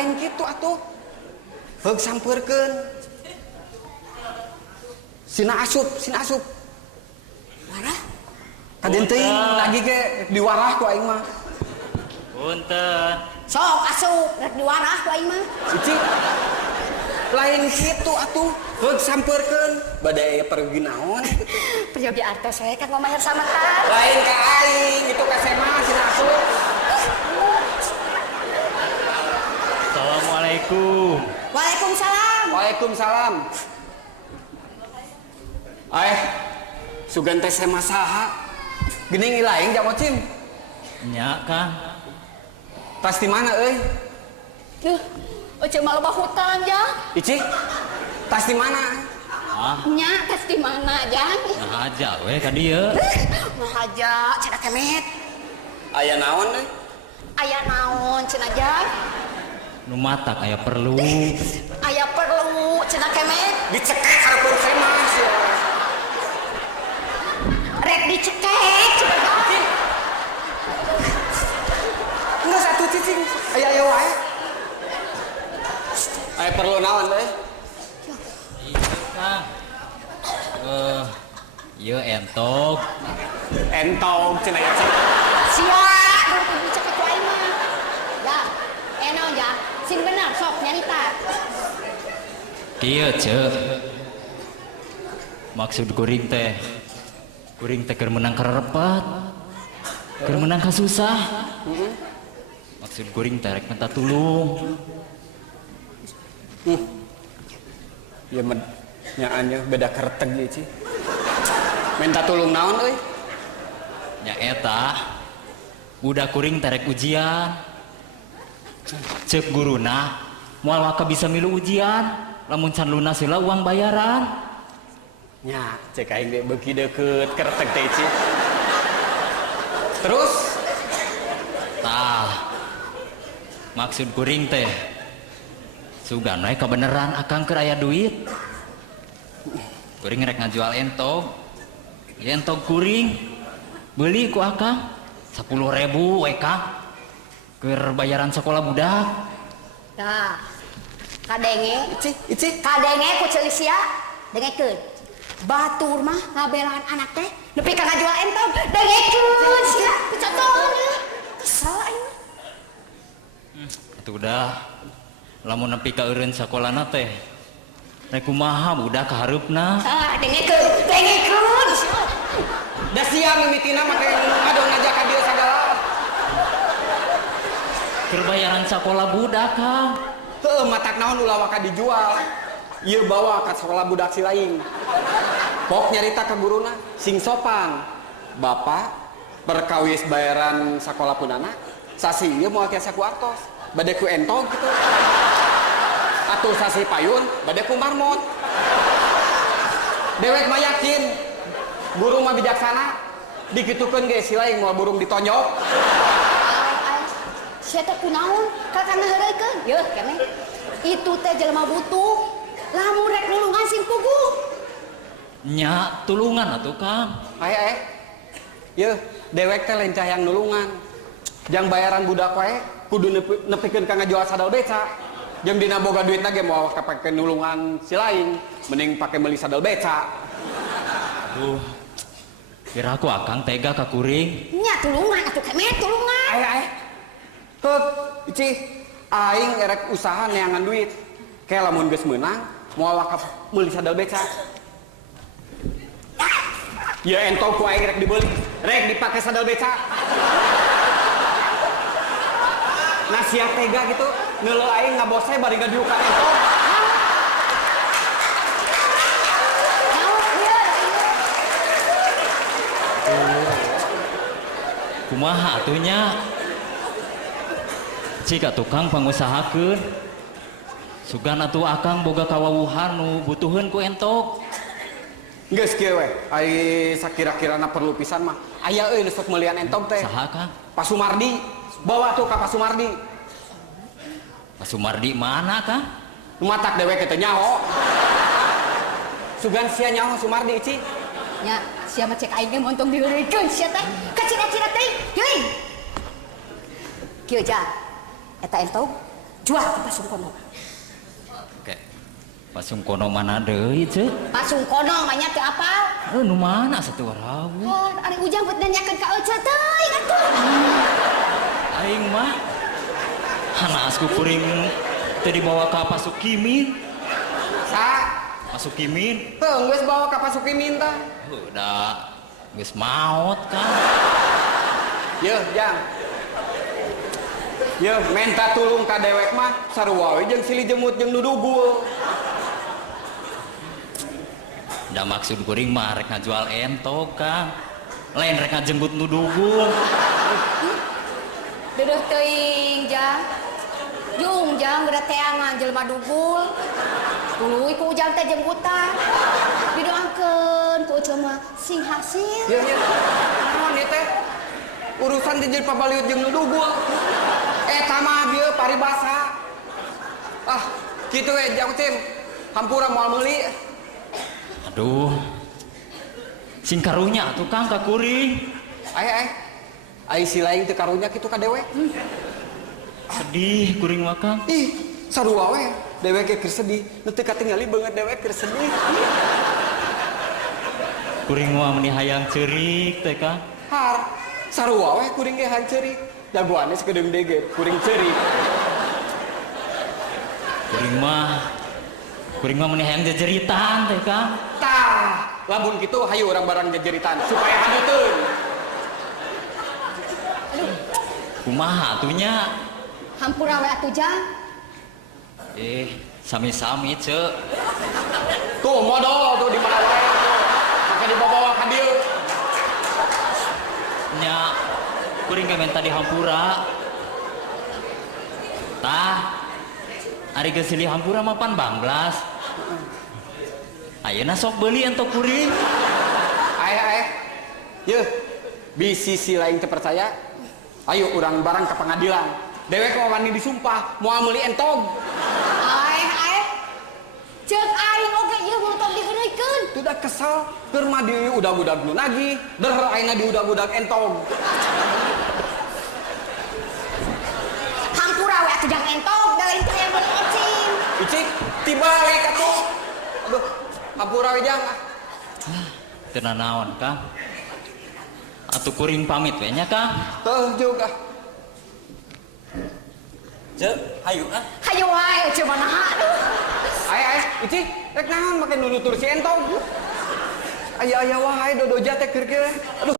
lain gitu atuh. Heug sampeurkeun. Sina asup. Warah? Kaden teuing lagi ge diwarah ku aing mah. Punten. Sok asup rek diwarah ku aing mah. Cici. Lain kitu atuh. Heug sampeurkeun. Bade aya pergi naon? Peryogi artos we kan ngomahir sametan. Lain ka aing, itu ka Sema sina asup. Assalamualaikum. Waalaikumsalam. Waalaikumsalam. Sugan teh Sema saha? Geuning ilaing jang Ocim. Nya, Kang. Tas di mana euy? Oceh mah loba hutang ya. Ici. Tas di mana? Nya tes di mana jang? Nah aja we ka dieu. Mah aja cenah kemet. Aya naon euy? Aya naon cenah jang? Nu matak aya perlu. Aya perlu cenah kemet. Dicekek hareupeun Sema sia. Rek dicekek cenah jang. Enggak satu cicing. Aya wae. Aya perlu naon euy? Iya, Kang. Ieu entog. Entong cenah ya. Sia, nu dicekek ku aing mah. Ya, naon jang? Sing bener sok nyarita. Kieu, Ceuk. Maksud kuring teh keur menang karepet. Keur menang ka susah. Maksud kuring teh rek minta tulung. Ya nyaannya beda kereteg ieu Ci. Minta tulung naon euy? Nya eta budak kuring terek ujian. Cek guruna moal waka bisa milu ujian lamun can lunas heula uang bayaran. Nya cek aing ge beuki deukeut kereteg teh Ci. Terus Tah maksud kuring teh sugan we kabeneran akang keur aya duit. Kuring rek ngajual entog. Entog kuring beli ku akang 10.000 we Kang. Keur bayaran sekolah budak. Nah, kadenge, Ici. kadenge ku ceulis sia, dengekeun. Batur mah ngabelaan anak teh, nepi ka ngajual entong, dengekeun sia, picontohan ya. Kesel aing. Atuh udah lamun nepi ka eureun sakolana teh rek kumaha budak ka hareupna. Dengekeun sia. Da sia mimitina make ngadon ngajak ka dieu sagala. Keur bayaran sakolah budak Kang. Heueuh matak naon ulah waka dijual. Ieu bawa ka sakola budak si lain. Pok nyarita ka guruna sing sopan. Bapak perkawis bayaran sakola punana sasi ieu moal tiasa ku artos. Bade ku entog gitu. Atuh sasi payun bade ku marmot. Dewek mah yakin guru mah bijaksana. Dikitukeun ge si lain moal burung ditonjok. Sia teh kunaon? Kakana heureukeun. Yeuh keneh. Itu teh jelema butuh. Lamun rek nulungan sing puguh. Nya tulungan atuh Kang. Yeuh, dewek teh lain yang nulungan. Jang bayaran budak wae kudu nepikeun ka ngajual sadal beca. Jeung dina boga duitna ge moal kapake nulungan si lain, mending pake meuli sadal beca. Aduh. Kira aku akang tega ka kuring. Nya tulungan atuh kemet tulungan. Heuk, Ici, aing erek usaha neangan duit. Kayak lamun geus meunang moal wakaf meuli sadal beca. Ya entong ku aing rek dibeli, rek dipake sadal beca. Nah sia tega gitu, neuleuh aing ngabose bari ngadiuk ka entong. Kumaha atunya? Jika tukang pangusahakeun sugan atuh akang boga kawawuhan nu butuheun ku entok. Geus kieu we, ai sakira-kirana perlu pisan mah. Aya euy nu sok meuliean entong teh. Saha Kang? Pak Sumardi, bawa tuh ka Pak Sumardi. Pak Sumardi mana Kang? Nu matak dewek teh nyaho. Sugan sia nyaho Sumardi Ici. Nya sia mah cek aing ge montong diheureukeun sia teh. Kacira-cira teh, heuing. Kieu ja. Eta entong jual ke pasung kono. Oke. Pasung kono mana deui ceuk? Pasung kono banyak teu apal. Nu mana satu rawu? Oh, ari ujang buat nanyakeun ka Ece teh atuh. Aing mah hanasku kuring teu dibawa ka Pasukimin. Pasukimin? Geus bawa ka Pasukimin tah. Udah geus maot kan. Yeuh, Jang. Yeuh, minta tulung ka dewek mah sarua we jeung silih jemut jeung nu dugul. Da maksud kuring mah rek ngajual entog Kang. Lain rek ngajenggut nu dugul. Deueuh teuing Jang. Jung Jang geura teangan jelema dugul. Tuluy ku ujang teh jenggutan. Didoakeun ku Ece mah sing hasil. Yeuh, naon ieu teh? Urusan dijil pabaliut jeung nu dugul. Eta mah bieu paribasa. Ah, kitu we Jang Tim. Hampura moal meuli. Aduh. Sing karunya atuh Kang ka kuring. Ai si lain teu karunya kitu ka dewek. Sedih kuring mah Kang. Ih, sarua we. Dewek ge keur sedih. Nu teu katingali beungeut dewek keur sedih. Kuring mah meni hayang ceurik teh Kang. Har, sarua we kuring ge hanceurik. Jagoannya sekedeung dege, kuring ceurik. Kuring mah meni hayang jejeritan teh Kang. Tah, lamun kitu hayu urang barang jejeritan supaya haduteun. Kumaha atunya? Hampura we atuh Jang. Sami-sami ceuk. Tuh modal tuh di mana wae tuh. Maka dibawa ka dieu. Nya kuring ge menta di hampura. Tah, ari geus silih hampura mah pan banglas. Ayeuna sok beuli entok kuring. Aya. Yeuh, bisi si lain teu percaya. Ayo urang barang ke pengadilan. Dewek mah wani disumpah moal meuli entog. Ceuk aing oge ieu mulutong digeuneuykeun. Tuh kesel keur mah di udag-udag nu nagih, der ayeuna di udag-udag entog. Hampura we atuh Jang entog, da lain teh yang meuli ecing. Icik, tibalik atuh. Aduh, hampura we Jang. Teu nanaon Kang. Atuh kuring pamit we nya Kang. Teuh juga. Ceuk, hayu ah. Hayu wae Ece mah naha aduh. Aya, Icik, rek naon make nunutur si entog. Aya wae dodoja teh keur kieu. Aduh.